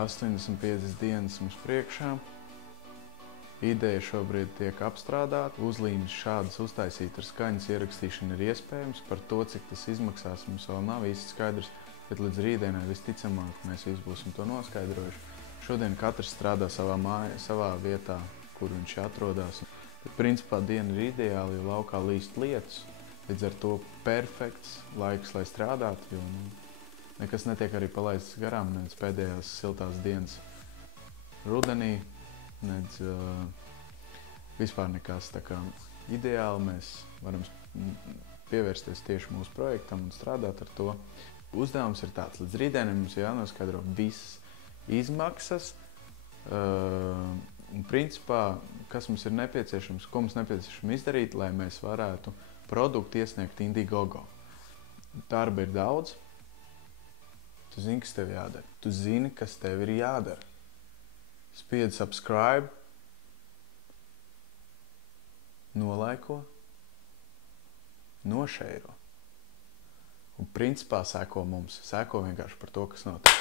85 dienas mums priekšā. Ideja šobrīd tiek apstrādāta. Uzlīmes šādas uztaisīt ar skaņas ierakstīšanu ir iespējams. Par to, cik tas izmaksās, mums vēl nav īsti skaidrs, bet līdz rītdienai visticamāk mēs visi būsim to noskaidrojuši. Šodien katrs strādā savā mājā, savā vietā, kur viņš atrodas. Bet principā diena ir ideāla, jo laukā līst lietus. Līdz ar to perfekts laiks, lai strādātu, jo nekas netiek arī palaists garām, nedz pēdējās siltās dienas rudenī, nedz vispār nekas. Tā kā ideāli mēs varam pievērsties tieši mūsu projektam un strādāt ar to. Uzdevums ir tāds, līdz rītdienai mums jānoskaidro visas izmaksas, un principā, kas mums ir nepieciešams, ko mums nepieciešams izdarīt, lai mēs varētu produktu iesniegt Indiegogo. Darba ir daudz. Tu zini, kas tev jādara. Tu zini, kas tev ir jādara. Spiedz subscribe, nolaiko, nošeiro. Un principā seko mums. Seko vienkārši par to, kas notiek.